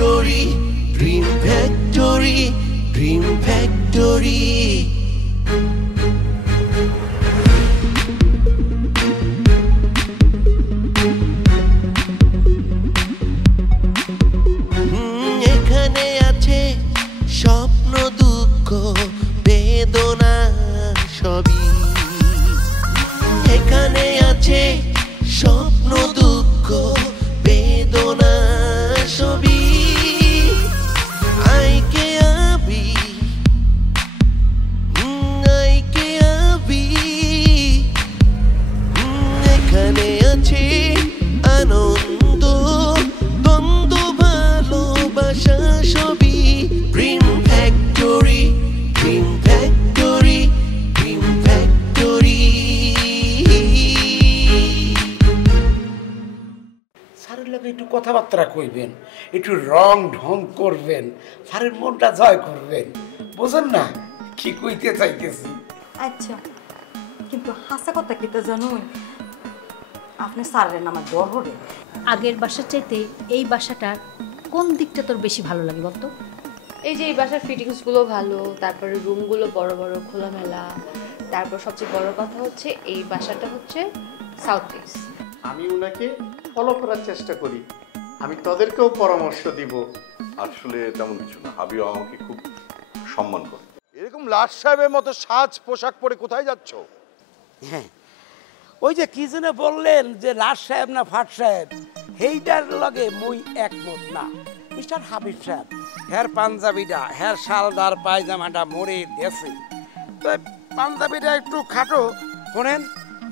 Factory, dream factory, dream factory. এখানে আছে স্বপ্ন, দুঃখ, বেদনা সবই। এখানে আছে স্বপ্ন, দুঃখ, বেদনা সবই। আইকে আবি, আইকে আবি। এখানে আছে আনন্দ, দ্বন্দ্ব, ভালোবাসা সবই। Dream factory, dream factory, dream factory. স্যারের লোক একটু কথাবার্তা কইবেন, একটু রং ঢং করবেন, স্যারের মনটা জয় করবেন। বোঝেন না কি কইতে চাইতেছি? আচ্ছা, কিন্তু হাসা কথা কি তা জানুন, আপনি স্যারের নামে ডর হবে। আগের বাসার চাইতে এই বাসাটার কোন দিকটা তোর বেশি ভালো লাগে বলতো? এই যে এই বাসার ফিটিংসগুলো ভালো, তারপরে রুমগুলো বড় বড় খোলামেলা, তারপর সবচেয়ে বড় কথা হচ্ছে এই বাসাটা হচ্ছে সাউথ ইস্ট। আমি ওনাকে ফলো করার চেষ্টা করি, আমি তাদেরকেও পরামর্শ দিব। আসলে তেমন কিছু না, হাবিও আমাকে খুব সম্মান করে। এরকম লাট সাহেবের মতো সাজ পোশাক পরে কোথায় যাচ্ছ? হ্যাঁ, ওই যে কি যেন বললেন যে লাট সাহেব না ফাট সাহেব, সেইটার লগে মুই একমত না। মিস্টার হাবিব সাহেব, হ্যার পাঞ্জাবিটা, হ্যার শালদার পায়জামাটা মরে দেশে, তো পাঞ্জাবিটা একটু খাটো। শোনেন,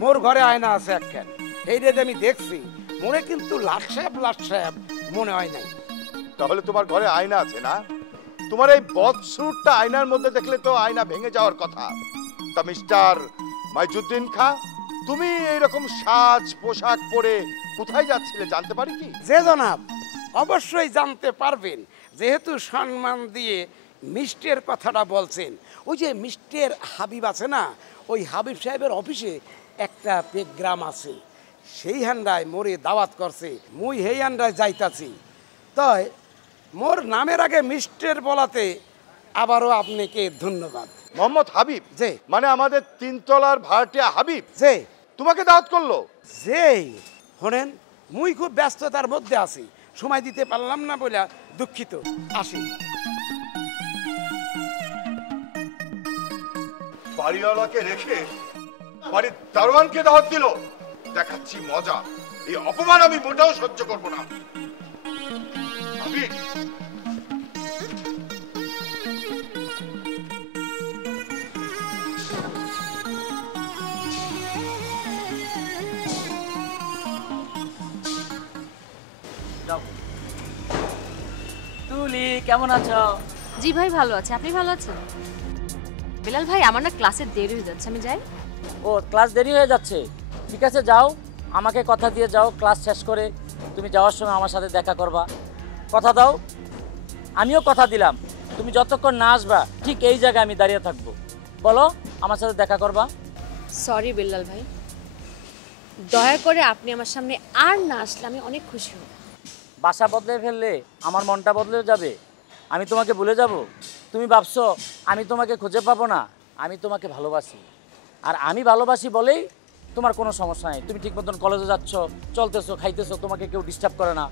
মোর ঘরে আয়না আছে একখান, সেইটাতে আমি দেখছি, মনে কিন্তু লাট সাহেব মনে হয় নাই। তাহলে তোমার ঘরে আয়না আছে না? তোমার এই বদসুরটা আয়নার মধ্যে দেখলে তো আয়না ভেঙে যাওয়ার কথা। তা মিস্টার মাইজুদ্দিন খা, তুমি এইরকম সাজ পোশাক পরে কোথায় যাচ্ছিলে জানতে পারি কি? যে জনাব, অবশ্যই জানতে পারবেন, যেহেতু সম্মান দিয়ে মিস্টের কথাটা বলছেন। ওই যে মিস্টের হাবিব আছে না, ওই হাবিব সাহেবের অফিসে একটা প্রোগ্রাম আছে, সেই হান্ডায় মোরে দাওয়াত করছে, মুই সেই হান্ডায় যাইতাছি। তাই মোর নামের আগে মিস্টের বলাতে আবারও আপনাকে ধন্যবাদ। মোহাম্মদ হাবিব, যে মানে আমাদের তিনতলার ভাড়াটিয়া হাবিব, যে তোমাকে দাওয়াত করলো? যেই শোনেন, মুই খুব ব্যস্ততার মধ্যে আছি, সময় দিতে পারলাম না বলে দুঃখিত, আসি। বাড়িওয়ালাকে রেখে বাড়ির দারোয়ানকে দাওয়াত দিল, দেখাচ্ছি মজা। এই অপমান আমি মোটেও সহ্য করব না। হাবিব, তুলি কেমন আছো? জি ভাই ভালো আছে, আপনি ভালো আছেন? বেলাল ভাই, আমার না ক্লাসে দেরি হয়ে যাচ্ছে, আমি যাই। ও, ক্লাস দেরি হয়ে যাচ্ছে? ঠিক আছে, যাও, আমাকে কথা দিয়ে যাও, ক্লাস শেষ করে তুমি যাওয়ার সময় আমার সাথে দেখা করবা। কথা দাও। আমিও কথা দিলাম, তুমি যতক্ষণ না আসবা ঠিক এই জায়গায় আমি দাঁড়িয়ে থাকবো। বলো, আমার সাথে দেখা করবা। সরি বেলাল ভাই, দয়া করে আপনি আমার সামনে আর না আসলে আমি অনেক খুশি হব। বাসা বদলে ফেললে আমার মনটা বদলে যাবে, আমি তোমাকে ভুলে যাব। তুমি ভাবছো আমি তোমাকে খুঁজে পাবো না? আমি তোমাকে ভালোবাসি, আর আমি ভালোবাসি বলেই তোমার কোনো সমস্যা নেই। তুমি ঠিক মতন কলেজে যাচ্ছ, চলতেছো, খাইতেছো, তোমাকে কেউ ডিস্টার্ব করে না।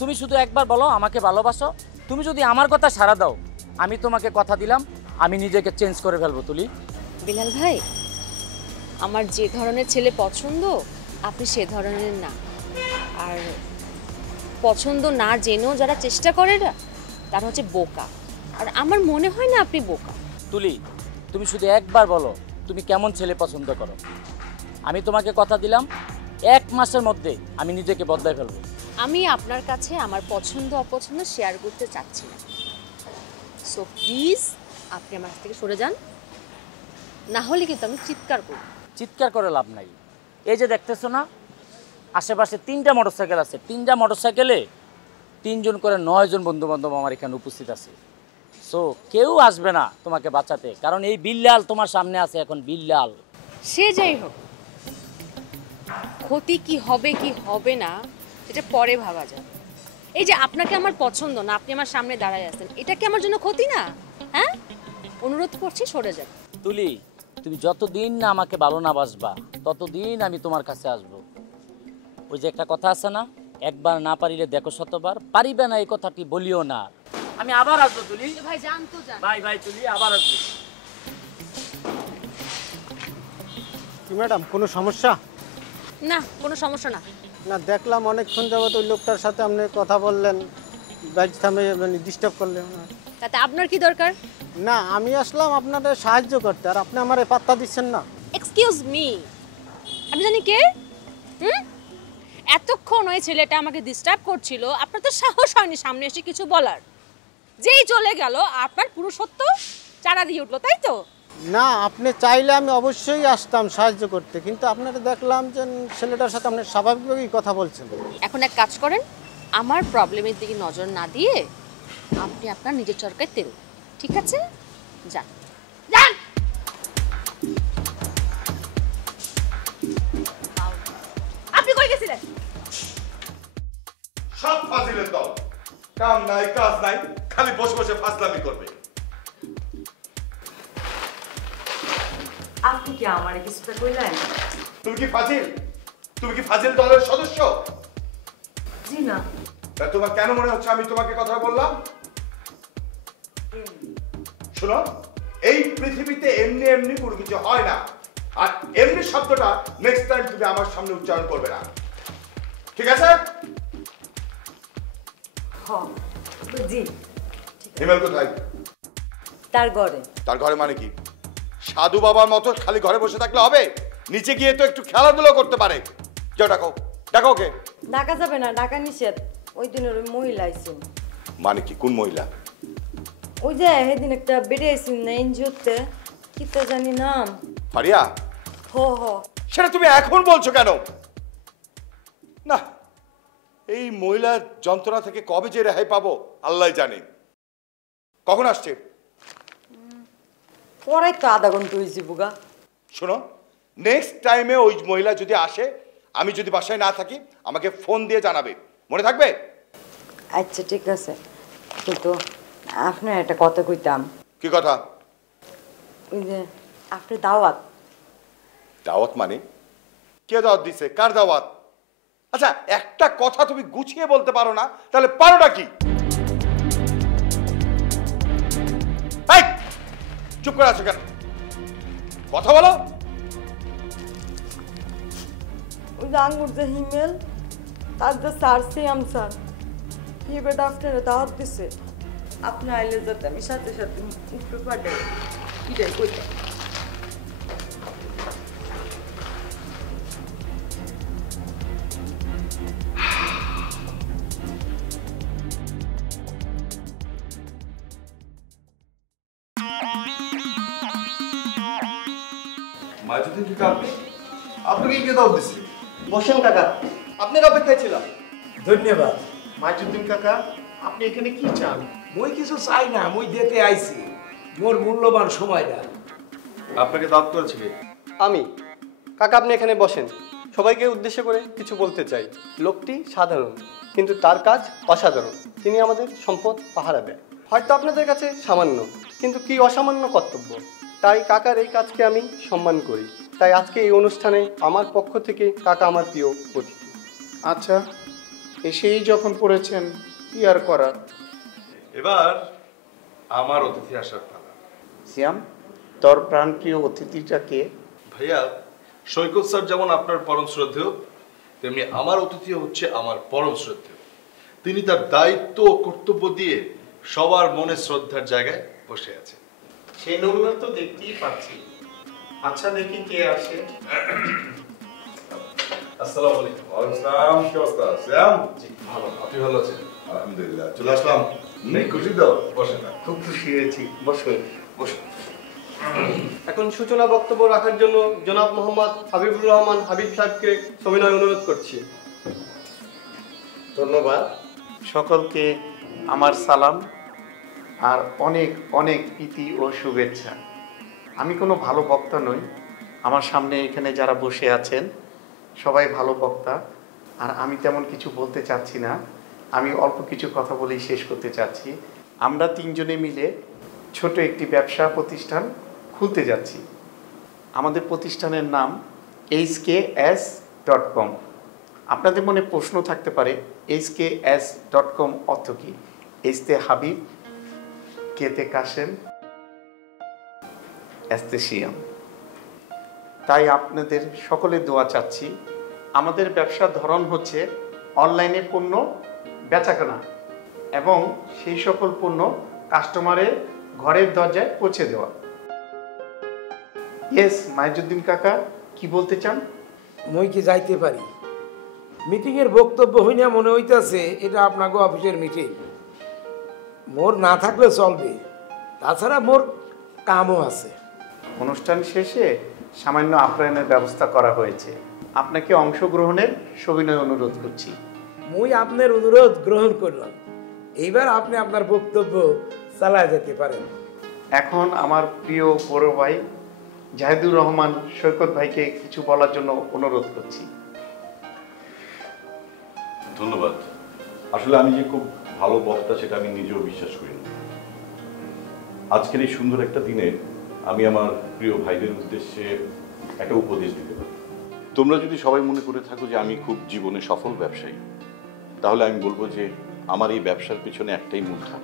তুমি শুধু একবার বলো আমাকে ভালোবাসো। তুমি যদি আমার কথা সাড়া দাও, আমি তোমাকে কথা দিলাম আমি নিজেকে চেঞ্জ করে ফেলবো। তুলি, বেলাল ভাই, আমার যে ধরনের ছেলে পছন্দ আপনি সে ধরনের না। আর পছন্দ না জেনেও যারা চেষ্টা করে না, তারা হচ্ছে বোকা। আর আমার মনে হয় না আপনি বোকা। তুলি, তুমি শুধু একবার বলো তুমি কেমন ছেলে পছন্দ করো। আমি তোমাকে কথা দিলাম 1 মাসের মধ্যে আমি নিজেকে বদলায় ফেলবো। আমি আপনার কাছে আমার পছন্দ অপছন্দ শেয়ার করতে চাচ্ছি না, সো প্লিজ আপনি আমার কাছ থেকে সরে যান, না হলে কিন্তু আমি চিৎকার করব। চিৎকার করে লাভ নাই। এই যে দেখতেছো না, আশেপাশে 3টা মোটরসাইকেল আছে, 3টা মোটরসাইকেলে 3 জন করে 9 জন বন্ধু বান্ধব আমার এখানে উপস্থিত আছে। সো কেউ আসবে না তোমাকে বাঁচাতে, কারণ এই বিল্লাল তোমার সামনে আছে এখন। বিল্লাল, সে যাই হোক, ক্ষতি কি হবে কি হবে না সেটা পরে ভাবা যায়। এই যে আপনাকে আমার পছন্দ না, আপনি আমার সামনে দাঁড়ায় আছেন, এটা কি আমার জন্য ক্ষতি না? হ্যাঁ, অনুরোধ করছি সরে যান। তুলি, তুমি যতদিন না আমাকে ভালো না বাসবা ততদিন আমি তোমার কাছে আসবো। ওই যে একটা কথা আছে না, একবার না পারিলে দেখো শতবার, পারিবে না এই কথাটি বলিও না। আমি আবার আসবো তুলি। ভাই যান তো যান। ভাই তুলি, আবার আসবো। কি ম্যাডাম কোনো সমস্যা? না, কোনো সমস্যা না। না, দেখলাম অনেকক্ষণ যাবত ওই লোকটার সাথে আপনি কথা বললেন, বাইক থামে মানে ডিস্টার্ব করলেন। তাতে আপনার কি দরকার? না, আমি আসলাম আপনাদের সাহায্য করতে, আর আপনি আমার পাত্তা দিচ্ছেন না। এক্সকিউজ মি, আমি জানি কে? এতক্ষণ ওই ছেলেটা আমাকে ডিস্টার্ব করছিল, আপনার তো সাহস হয়নি সামনে এসে কিছু বলার। যেই চলে গেল আপনার পুরুষত্ব চারা দিয়ে উঠলো, তাই তো? না, আপনি চাইলে আমি অবশ্যই আসতাম সাহায্য করতে, কিন্তু আপনারা দেখলাম যে ছেলেটার সাথে আপনি স্বাভাবিকভাবেই কথা বলছেন। এখন এক কাজ করেন, আমার প্রবলেমের দিকে নজর না দিয়ে আপনি আপনার নিজের চরকায় তেল, ঠিক আছে? যান যান। আপনি কই গেছিলেন? সব ফাজিলের দল, কাম নাই কাজ নাই, খালি বসে বসে ফাজলামি করবে। আপনি কি আমারে কিছুটা কইলেন? তুমি কি ফাজিল? তুমি কি ফাজিল দলের সদস্য? জি না। তা তোমার কেন মনে হচ্ছে আমি তোমাকে কথা বললাম? শোনো, এই পৃথিবীতে এমনি এমনি কোনো কিছু হয় না, আর এমনি শব্দটা নেক্সট টাইম তুমি আমার সামনে উচ্চারণ করবে না, ঠিক আছে? জি। হিমেল কোথায়? তার ঘরে। তার ঘরে মানে কি? সাধু বাবার মতো খালি ঘরে বসে থাকলে হবে? নিচে গিয়ে তো একটু খেলাধুলা করতে পারে। যাও ডাকো, ডাকো ওকে। ডাকা যাবে না, ডাকা নিষেধ। ওই দিনের ওই মহিলা আইছেন। মানে কি? কোন মহিলা? ওই যে সেদিন একটা বেড়ে আইছেন না এনজিওতে, কি তো জানি নাম। ফারিয়া? হো। সেটা তুমি এখন বলছো কেন? না, এই মহিলার যন্ত্রণা থেকে কবে যে রেহাই পাবো আল্লাহ জানে। কখন আসছে? পরে তো আধা ঘন্টা হয়েছে বুগা। শোনো, নেক্সট টাইমে ওই মহিলা যদি আসে, আমি যদি বাসায় না থাকি, আমাকে ফোন দিয়ে জানাবে, মনে থাকবে? আচ্ছা ঠিক আছে, কিন্তু আপনার একটা কথা কইতাম। কি কথা? ওই যে আপনি দাওয়াত। দাওয়াত মানে? কে দাওয়াত দিছে? কার দাওয়াত? আচ্ছা, একটা কথা তুমি গুছিয়ে বলতে পারো না, তাহলে পারোটা কি? চুপ করে আছো কেন? কথা বলো। ওই যে আঙ্গুর যে হিমেল, তার যে স্যার সিয়াম স্যার, কি বেটা আপনারা দাওয়াত দিছে। আপনি আইলে যাতে আমি সাথে সাথে উপরে পাঠাই। কিটাই কইতা। মাইজুদ্দিন কাকা, আপনাকে কে দাওয়াত দিছে? বসেন কাকা, আপনার অপেক্ষায় ছিলাম। ধন্যবাদ। মাইজুদ্দিন কাকা, আপনি এখানে কি চান? মুই কিছু চাই না, মুই দিতে আইছি মোর মূল্যবান সময়টা। আপনাকে দাওয়াত করেছে কে? আমি। কাকা আপনি এখানে বসেন। সবাইকে উদ্দেশ্য করে কিছু বলতে চাই। লোকটি সাধারণ, কিন্তু তার কাজ অসাধারণ। তিনি আমাদের সম্পদ পাহারা দেয়। হয়তো আপনাদের কাছে সামান্য, কিন্তু কি অসামান্য কর্তব্য। তাই কাকার এই কাজকে আমি সম্মান করি। তাই আজকে এই অনুষ্ঠানে আমার পক্ষ থেকে কাকা আমার প্রিয় অতিথি। আচ্ছা, এসেই যখন পড়েছেন, কি আর করার। এবার আমার অতিথি আসার পালা। সিয়াম, তোর প্রাণপ্রিয় অতিথিটা কে? ভাইয়া, সৈকত স্যার যেমন আপনার পরম শ্রদ্ধেয়, তেমনি আমার অতিথি হচ্ছে আমার পরম শ্রদ্ধেয়। তিনি তার দায়িত্ব ও কর্তব্য দিয়ে সবার মনে শ্রদ্ধার জায়গায় বসে আছে। সেই নমুনা তো দেখতেই পাচ্ছি। আচ্ছা, দেখি কে আসে। আসসালামু আলাইকুম। ওয়ালাইকুম আসসালাম। কি অবস্থা? শ্যাম? জি, ভালো। আপনি ভালো আছেন? আলহামদুলিল্লাহ। চলে আসলাম। নেই খুশি তো? বসেন না। খুব খুশি হয়েছি। বসুন। বসুন। এখন সূচনা বক্তব্য রাখার জন্য জনাব মোহাম্মদ হাবিবুর রহমান হাবিব সাহেবকে সবিনয় অনুরোধ করছি। ধন্যবাদ। সকলকে আমার সালাম আর অনেক অনেক প্রীতি ও শুভেচ্ছা। আমি কোনো ভালো বক্তা নই। আমার সামনে এখানে যারা বসে আছেন সবাই ভালো বক্তা, আর আমি তেমন কিছু বলতে চাচ্ছি না। আমি অল্প কিছু কথা বলেই শেষ করতে চাচ্ছি। আমরা তিনজনে মিলে ছোট একটি ব্যবসা প্রতিষ্ঠান খুলতে যাচ্ছি। আমাদের প্রতিষ্ঠানের নাম hks.com। আপনাদের মনে প্রশ্ন থাকতে পারে hks.com অর্থ কী? এইচতে হাবিব, কেতে কাশেম, এসতে শিয়াম। তাই আপনাদের সকলের দোয়া চাচ্ছি। আমাদের ব্যবসার ধরন হচ্ছে অনলাইনে পণ্য বেচাকেনা এবং সেই সকল পণ্য কাস্টমারের ঘরের দরজায় পৌঁছে দেওয়া। ইয়েস মাইজুদ্দিন কাকা, কি বলতে চান? মই কি যাইতে পারি? মিটিংয়ের বক্তব্য হইনা মনে হইতেছে এটা আপনাকে অফিসের মিটিং। মোর না থাকলে চলবে, তাছাড়া মোর কামও আছে। অনুষ্ঠান শেষে সামান্য আপ্যায়নের ব্যবস্থা করা হয়েছে। আপনাকে অংশগ্রহণের সবিনয় অনুরোধ করছি। মুই আপনার অনুরোধ গ্রহণ করলাম। এইবার আপনি আপনার বক্তব্য চালায় যেতে পারেন। এখন আমার প্রিয় বড় ভাই জাহিদুর রহমান সৈকত ভাইকে কিছু বলার জন্য অনুরোধ করছি। ধন্যবাদ। আসলে আমি যে খুব ভালো বক্তা সেটা আমি নিজেও বিশ্বাস করি না। আজকের এই সুন্দর একটা দিনে আমি আমার প্রিয় ভাইদের উদ্দেশ্যে একটা উপদেশ দিতে পারি। তোমরা যদি সবাই মনে করে থাকো যে আমি খুব জীবনে সফল ব্যবসায়ী, তাহলে আমি বলবো যে আমার এই ব্যবসার পিছনে একটাই মূলধন,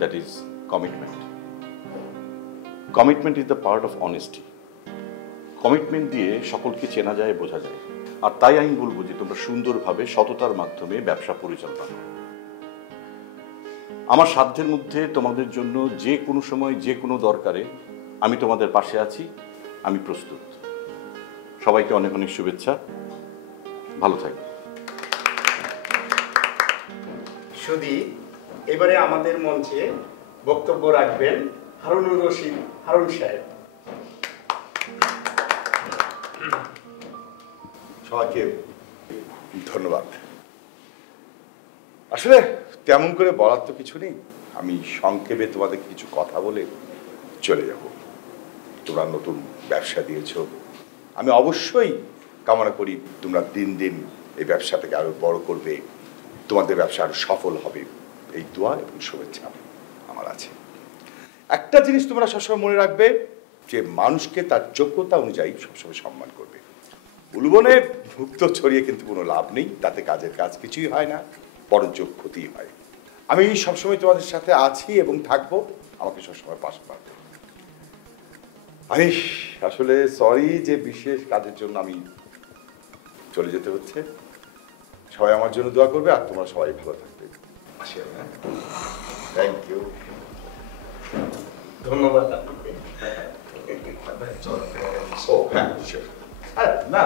that is commitment. Commitment is the part of honesty. Commitment দিয়ে সকলকে চেনা যায়, বোঝা যায়। আর তাই আমি বলবো যে তোমরা সুন্দরভাবে সততার মাধ্যমে ব্যবসা পরিচালনা করো। আমার সাধ্যের মধ্যে তোমাদের জন্য যে কোনো সময় যে কোনো দরকারে আমি তোমাদের পাশে আছি, আমি প্রস্তুত। সবাইকে অনেক অনেক শুভেচ্ছা, ভালো থাকবে। শুধু এবারে আমাদের মঞ্চে বক্তব্য রাখবেন হারুনুর রশিদ হারুন সাহেব। সবাইকে ধন্যবাদ। আসলে তেমন করে বলার তো কিছু নেই, আমি সংক্ষেপে তোমাদের কিছু কথা বলে চলে যাব। তোমরা নতুন ব্যবসা দিয়েছ, আমি অবশ্যই কামনা করি তোমরা দিন দিন এই ব্যবসাটাকে আরো বড় করবে, তোমাদের ব্যবসা আরো সফল হবে, এই দোয়া এবং শুভেচ্ছা আমার আছে। একটা জিনিস তোমরা সবসময় মনে রাখবে যে মানুষকে তার যোগ্যতা অনুযায়ী সবসময় সম্মান করবে। উলবনে ভুক্ত ছড়িয়ে কিন্তু কোনো লাভ নেই, তাতে কাজের কাজ কিছুই হয় না, বরঞ্চ ক্ষতি হয়। আমি সবসময় তোমাদের সাথে আছি এবং থাকবো, আমাকে সবসময় পাশে পাবে। আমি আসলে সরি যে বিশেষ কাজের জন্য আমি চলে যেতে হচ্ছে। সবাই আমার জন্য দোয়া করবে আর তোমরা সবাই ভালো থাকবে। থ্যাংক ইউ, ধন্যবাদ। ও হ্যাঁ, না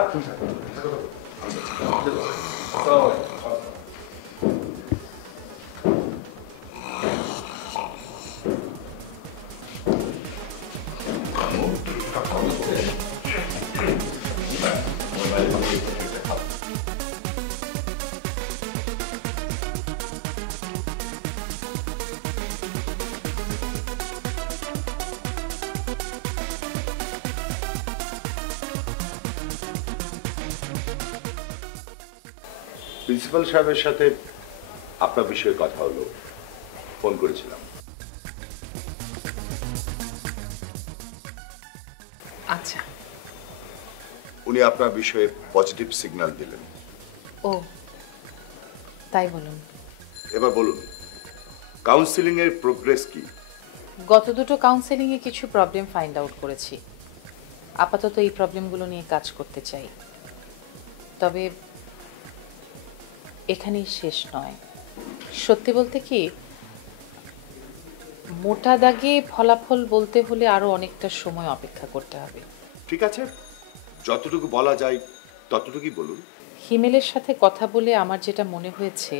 প্রিন্সিপাল সাহেবের সাথে আপনার বিষয়ে কথা হলো, ফোন করেছিলাম। আচ্ছা, উনি আপনার বিষয়ে পজিটিভ সিগন্যাল দিলেন। ও তাই বলুন। এবার বলুন কাউন্সিলিং এর প্রোগ্রেস কি? গত দুটো কাউন্সেলিং এ কিছু প্রবলেম ফাইন্ড আউট করেছি। আপাতত এই প্রবলেমগুলো নিয়ে কাজ করতে চাই, তবে এখানেই শেষ নয়। সত্যি বলতে কি, মোটা দাগে ফলাফল বলতে হলে আরো অনেকটা সময় অপেক্ষা করতে হবে। ঠিক আছে, যতটুকু বলা যায় ততটুকুই বলুন। হিমেলের সাথে কথা বলে আমার যেটা মনে হয়েছে,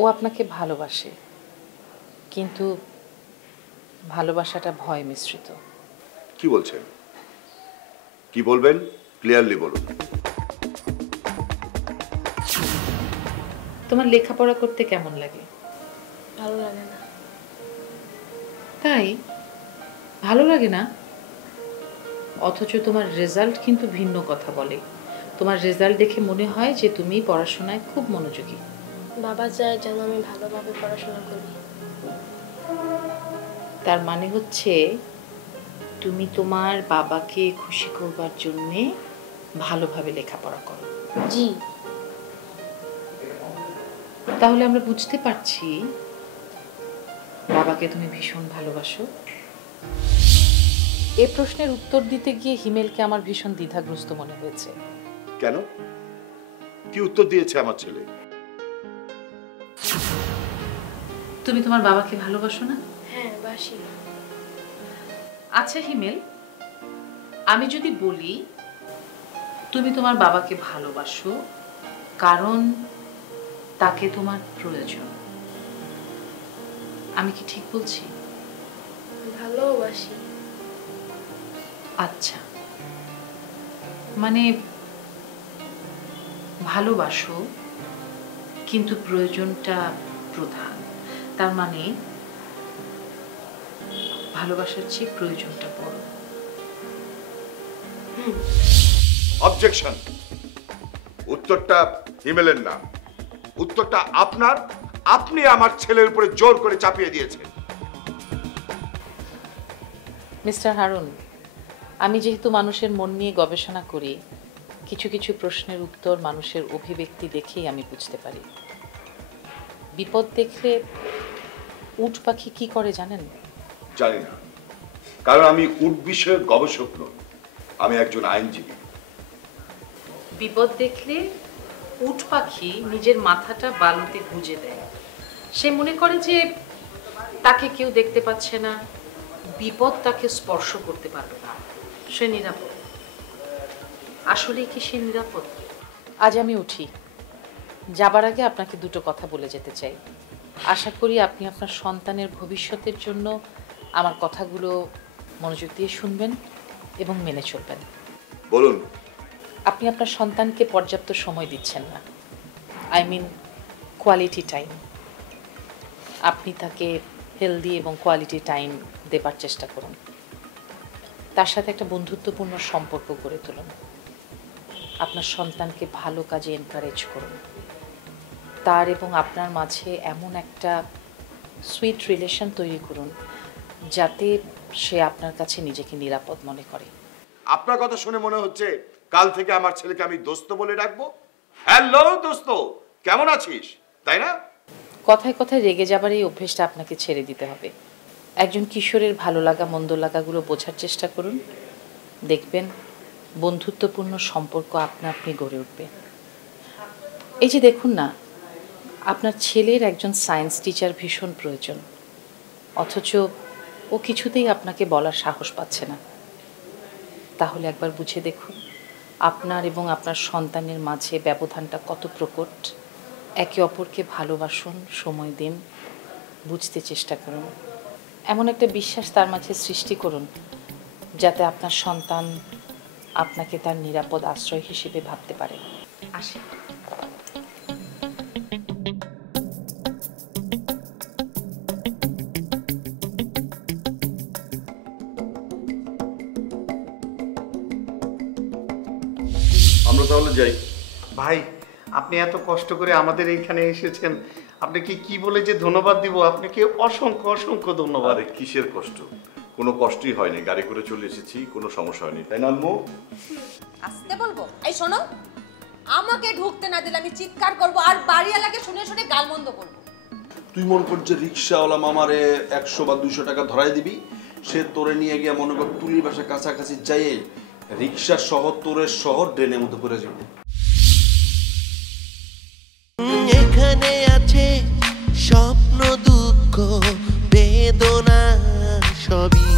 ও আপনাকে ভালোবাসে, কিন্তু ভালোবাসাটা ভয় মিশ্রিত। কি বলছেন? কি বলবেন ক্লিয়ারলি বলুন। তোমার লেখাপড়া করতে কেমন লাগে? ভালো লাগে না। তাই? ভালো লাগে না? অথচ তোমার রেজাল্ট কিন্তু ভিন্ন কথা বলে। তোমার রেজাল্ট দেখে মনে হয় যে তুমি পড়াশোনায় খুব মনোযোগী। বাবা চায় যেন আমি ভালোভাবে পড়াশোনা করি। তার মানে হচ্ছে তুমি তোমার বাবাকে খুশি করবার জন্যে ভালোভাবে লেখাপড়া করো। জি। তাহলে আমরা বুঝতে পারছি বাবাকে তুমি ভীষণ ভালোবাসো। এই প্রশ্নের উত্তর দিতে গিয়ে হিমেলকে আমার ভীষণ দ্বিধাগ্রস্ত মনে হয়েছে। কেন? কি উত্তর দিয়েছে আমার ছেলে? তুমি তোমার বাবাকে ভালোবাসো না? হ্যাঁ, বাসি। আচ্ছা হিমেল, আমি যদি বলি তুমি তোমার বাবাকে ভালোবাসো কারণ তাকে তোমার প্রয়োজন, আমি কি ঠিক বলছি? ভালোবাসি। আচ্ছা, মানে ভালোবাসো কিন্তু প্রয়োজনটা প্রধান। তার মানে ভালোবাসার চেয়ে প্রয়োজনটা বড়। অবজেকশন। উত্তরটা হিমেলের না, উত্তরটা আপনার। আপনি আমার ছেলের উপরে জোর করে চাপিয়ে দিয়েছেন। মিস্টার হারুন, আমি যেহেতু মানুষের মন নিয়ে গবেষণা করি, কিছু কিছু প্রশ্নের উত্তর মানুষের অভিব্যক্তি দেখেই আমি বুঝতে পারি। বিপদ দেখলে উট পাখি কি করে জানেন? জানি না, কারণ আমি উট বিষয়ক গবেষক নই, আমি একজন আইনজীবী। বিপদ দেখলে উট পাখি নিজের মাথাটা বালুতে গুঁজে দেয়। সে মনে করে যে তাকে কেউ দেখতে পাচ্ছে না, বিপদ তাকে স্পর্শ করতে পারবে না, সে নিরাপদ। আসলে কি সে নিরাপদ? আজ আমি উঠি, যাবার আগে আপনাকে দুটো কথা বলে যেতে চাই। আশা করি আপনি আপনার সন্তানের ভবিষ্যতের জন্য আমার কথাগুলো মনোযোগ দিয়ে শুনবেন এবং মেনে চলবেন। বলুন। আপনি আপনার সন্তানকে পর্যাপ্ত সময় দিচ্ছেন না, আই মিন কোয়ালিটি টাইম। আপনি তাকে হেলদি এবং কোয়ালিটি টাইম দেবার চেষ্টা করুন। তার সাথে একটা বন্ধুত্বপূর্ণ সম্পর্ক গড়ে তুলুন। আপনার সন্তানকে ভালো কাজে এনকারেজ করুন। তার এবং আপনার মাঝে এমন একটা সুইট রিলেশন তৈরি করুন যাতে সে আপনার কাছে নিজেকে নিরাপদ মনে করে। আপনার কথা শুনে মনে হচ্ছে কাল থেকে আমার ছেলেকে আমি দোস্ত বলে ডাকবো। হ্যালো দোস্ত, কেমন আছিস, তাই না? কথায় কথায় রেগে যাবার এই অভ্যেসটা আপনাকে ছেড়ে দিতে হবে। একজন কিশোরের ভালো লাগা মন্দ লাগাগুলো বোঝার চেষ্টা করুন, দেখবেন বন্ধুত্বপূর্ণ সম্পর্ক আপনা আপনি গড়ে উঠবে। এই যে দেখুন না, আপনার ছেলের একজন সায়েন্স টিচার ভীষণ প্রয়োজন, অথচ ও কিছুতেই আপনাকে বলার সাহস পাচ্ছে না। তাহলে একবার বুঝে দেখুন আপনার এবং আপনার সন্তানের মাঝে ব্যবধানটা কত প্রকট। একে অপরকে ভালোবাসুন, সময় দিন, বুঝতে চেষ্টা করুন। এমন একটা বিশ্বাস তার মাঝে সৃষ্টি করুন যাতে আপনার সন্তান আপনাকে তার নিরাপদ আশ্রয় হিসেবে ভাবতে পারে। আসি। আমরা তাহলে যাই। ভাই, আপনি এত কষ্ট করে আমাদের এইখানে এসেছেন, আপনাকে কি বলে যে ধন্যবাদ দিব। আপনাকে অসংখ্য অসংখ্য ধন্যবাদ। আরে কিসের কষ্ট? কোনো কষ্টই হয়নি, গাড়ি করে চলে এসেছি, কোনো সমস্যা হয়নি, তাই না আম্মু? আসতে বলবো? এই শোনো, আমাকে ঢুকতে না দিলে আমি চিৎকার করব আর বাড়িওয়ালাকে শুনে শুনে গালমন্দ করব। তুই মনে কর যে রিক্সাওয়ালা মামারে 100 বা 200 টাকা ধরাই দিবি, সে তোরে নিয়ে গিয়ে মনে কর তুলির বাসা কাছাকাছি যাইয়ে রিক্সা সহ তোরের শহর ড্রেনের মধ্যে পড়ে যাবে। এখানে আছে স্বপ্ন, দুঃখ, বেদনা সবই।